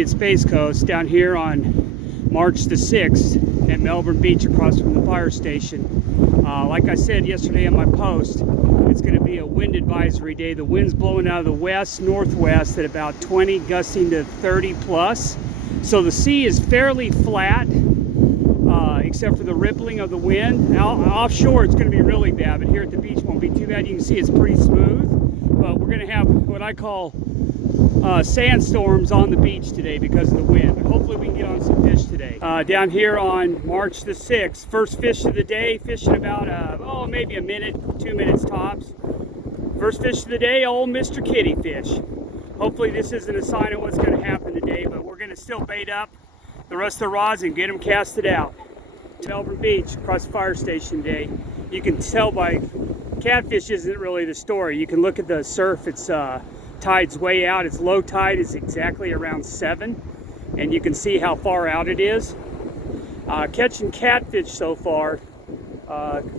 It's Space Coast down here on March the 6th at Melbourne Beach across from the fire station. Like I said yesterday on my post, it's going to be a wind advisory day. The wind's blowing out of the west northwest at about 20, gusting to 30 plus. So the sea is fairly flat, except for the rippling of the wind. Now, offshore it's going to be really bad, but here at the beach won't be too bad. You can see it's pretty smooth, but we're going to have what I call sandstorms on the beach today because of the wind. But hopefully we can get on some fish today. Down here on March the 6th, first fish of the day, fishing about maybe a minute, 2 minutes tops. First fish of the day, old Mr. Kitty fish. Hopefully this isn't a sign of what's going to happen today, but we're going to still bait up the rest of the rods and get them casted out. Melbourne Beach across the fire station today. You can tell by catfish isn't really the story. You can look at the surf. It's tide's way out. Its low tide is exactly around 7, and you can see how far out it is. Catching catfish so far,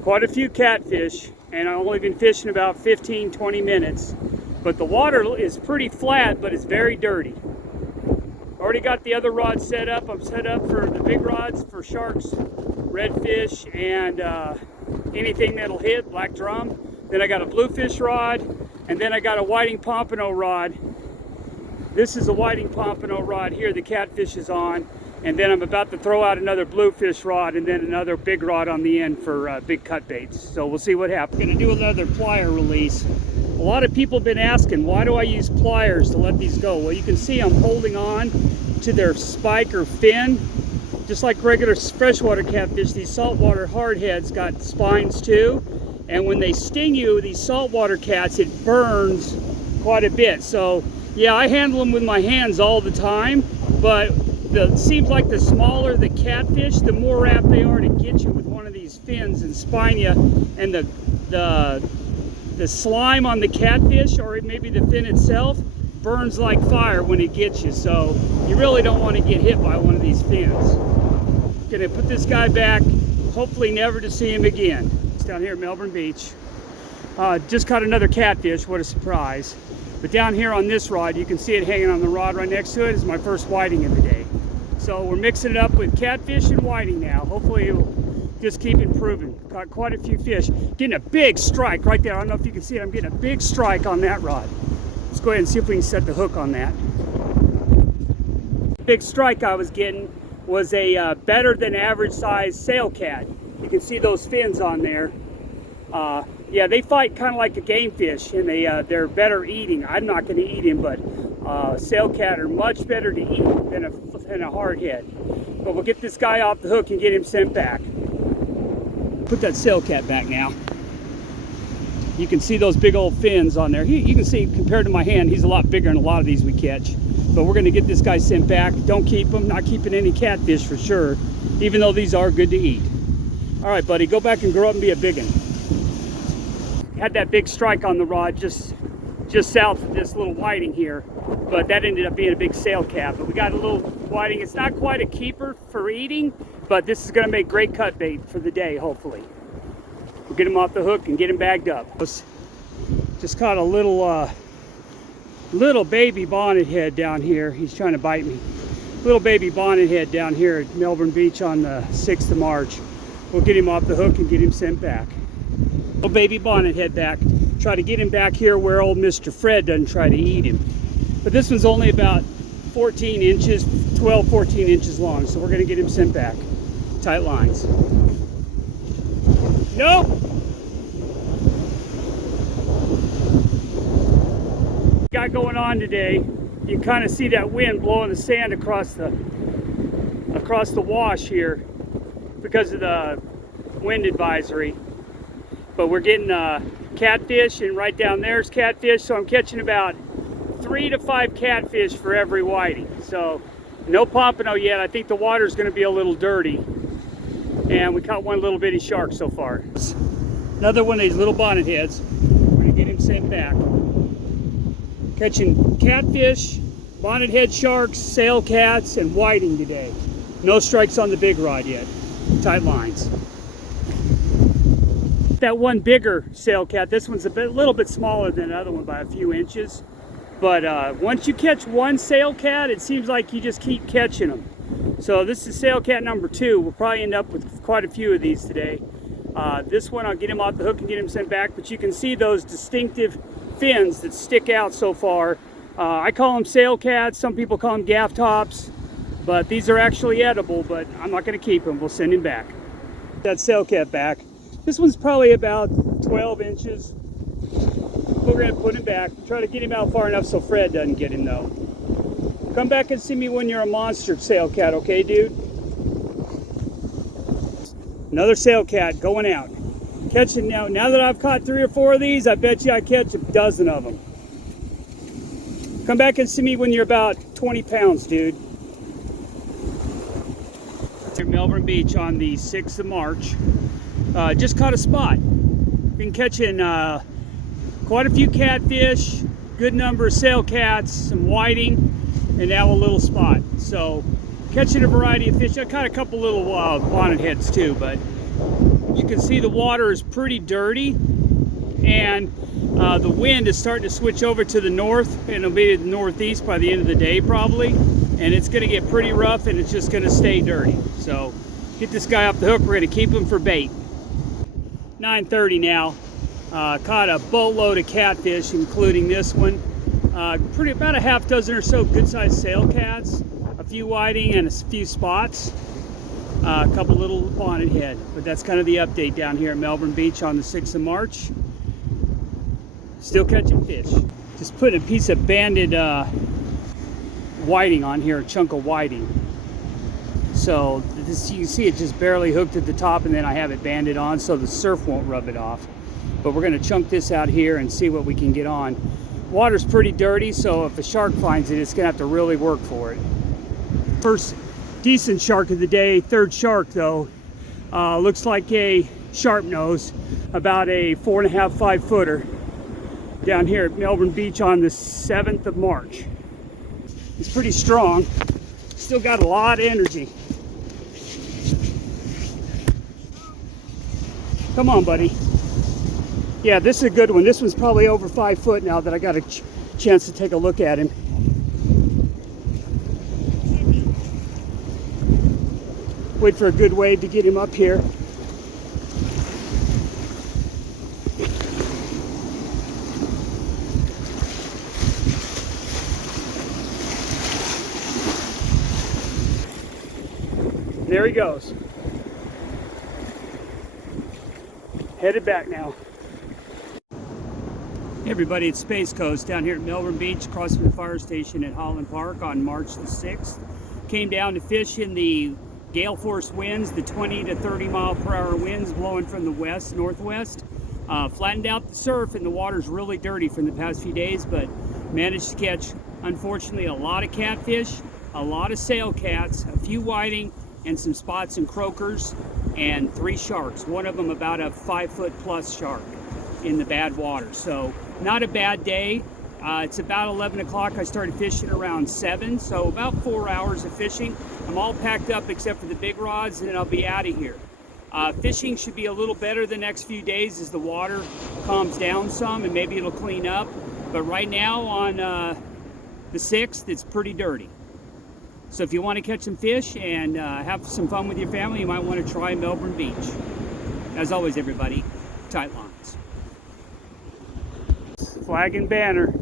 quite a few catfish, and I've only been fishing about 15-20 minutes, but the water is pretty flat, but it's very dirty. Already got the other rods set up. I'm set up for the big rods for sharks, redfish, and anything that'll hit, black drum. Then I got a bluefish rod, and then I got a whiting pompano rod. This is a whiting pompano rod here the catfish is on, and then I'm about to throw out another bluefish rod and then another big rod on the end for big cut baits. So we'll see what happens. I'm going to do another plier release. A lot of people have been asking, why do I use pliers to let these go? Well, you can see I'm holding on to their spike or fin. Just like regular freshwater catfish, these saltwater hardheads got spines too. And when they sting you, these saltwater cats, it burns quite a bit. So yeah, I handle them with my hands all the time, but it seems like the smaller the catfish, the more apt they are to get you with one of these fins and spine you. And the slime on the catfish, or maybe the fin itself, burns like fire when it gets you. So you really don't want to get hit by one of these fins. Gonna put this guy back, hopefully never to see him again. It's down here at Melbourne Beach. Just caught another catfish, what a surprise. But down here on this rod, you can see it hanging on the rod right next to it, is my first whiting of the day. So we're mixing it up with catfish and whiting now. Hopefully it'll just keep improving. Caught quite a few fish. Getting a big strike right there. I don't know if you can see it. I'm getting a big strike on that rod. Let's go ahead and see if we can set the hook on that. Big strike I was getting was a better than average size sail cat. You can see those fins on there. Yeah, they fight kind of like a game fish, and they're better eating. I'm not going to eat him, but sail cat are much better to eat than a hardhead. But we'll get this guy off the hook and get him sent back. Put that sail cat back now. You can see those big old fins on there. You can see, compared to my hand, he's a lot bigger than a lot of these we catch. But we're going to get this guy sent back. Don't keep him. Not keeping any catfish for sure, even though these are good to eat. All right, buddy, go back and grow up and be a big one. Had that big strike on the rod just south of this little whiting here, but that ended up being a big sail cat. But we got a little whiting. It's not quite a keeper for eating, but this is going to make great cut bait for the day, hopefully. We'll get him off the hook and get him bagged up. Just caught a little baby bonnet head down here. He's trying to bite me. Little baby bonnet head down here at Melbourne Beach on the 6th of March. We'll get him off the hook and get him sent back. Little baby bonnet head back. Try to get him back here where old Mr. Fred doesn't try to eat him. But this one's only about 14 inches, 12, 14 inches long. So we're going to get him sent back. Tight lines. Nope. Got going on today. You can kind of see that wind blowing the sand across the wash here because of the wind advisory. But we're getting catfish, and right down there's catfish. So I'm catching about 3 to 5 catfish for every whiting. So no pompano yet. I think the water's going to be a little dirty. And we caught one little bitty shark so far. Another one of these little bonnet heads. We're going to get him sent back. Catching catfish, bonnet head sharks, sail cats, and whiting today. No strikes on the big rod yet. Tight lines. That one bigger sail cat, this one's a little bit smaller than the other one by a few inches. But once you catch one sail cat, it seems like you just keep catching them. So this is sail cat number 2. We'll probably end up with quite a few of these today. This one, I'll get him off the hook and get him sent back, but you can see those distinctive fins that stick out so far. I call them sail cats, some people call them gaff tops, but these are actually edible, but I'm not going to keep him. We'll send him back. That sail cat back. This one's probably about 12 inches. We're going to put him back. Try to get him out far enough so Fred doesn't get him though. Come back and see me when you're a monster sail cat, okay, dude? Another sail cat going out. Catching now that I've caught 3 or 4 of these, I bet you I catch a dozen of them. Come back and see me when you're about 20 pounds, dude. It's Melbourne Beach on the 6th of March. Just caught a spot. Been catching quite a few catfish, good number of sail cats, some whiting, and now a little spot. So catching a variety of fish. I caught a couple little bonnet heads too, but you can see the water is pretty dirty, and the wind is starting to switch over to the north, and it'll be to the northeast by the end of the day probably, and it's going to get pretty rough, and it's just going to stay dirty. So get this guy off the hook. We're going to keep him for bait. 9:30 now. Caught a boatload of catfish, including this one. About a half dozen or so good-sized sail cats, a few whiting and a few spots, a couple little bonnet head. But that's kind of the update down here at Melbourne Beach on the 6th of March. Still catching fish. Just put a piece of banded whiting on here, a chunk of whiting. So this, you can see it just barely hooked at the top, and then I have it banded on so the surf won't rub it off. But we're going to chunk this out here and see what we can get on. Water's pretty dirty, so if a shark finds it, it's going to have to really work for it. First decent shark of the day, third shark though. Looks like a sharp nose, about a 4.5, 5 footer down here at Melbourne Beach on the 7th of March. It's pretty strong, still got a lot of energy. Come on, buddy. Yeah, this is a good one. This one's probably over 5 foot now that I got a chance to take a look at him. Wait for a good wave to get him up here. There he goes. Headed back now. Hey everybody, it's Space Coast down here at Melbourne Beach, across from the fire station at Holland Park on March the 6th. Came down to fish in the gale force winds, the 20 to 30 mile per hour winds blowing from the west, northwest. Flattened out the surf, and the water's really dirty from the past few days, but managed to catch, unfortunately, a lot of catfish, a lot of sail cats, a few whiting, and some spots and croakers, and 3 sharks. One of them about a 5 foot plus shark in the bad water. So not a bad day. It's about 11 o'clock. I started fishing around 7, so about 4 hours of fishing. I'm all packed up except for the big rods, and then I'll be out of here. Fishing should be a little better the next few days as the water calms down some, and maybe it'll clean up. But right now on the 6th, it's pretty dirty. So if you want to catch some fish and have some fun with your family, you might want to try Melbourne Beach. As always, everybody, tight lines. Flag and banner.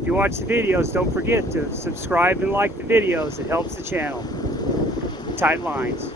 If you watch the videos, don't forget to subscribe and like the videos. It helps the channel. Tight lines.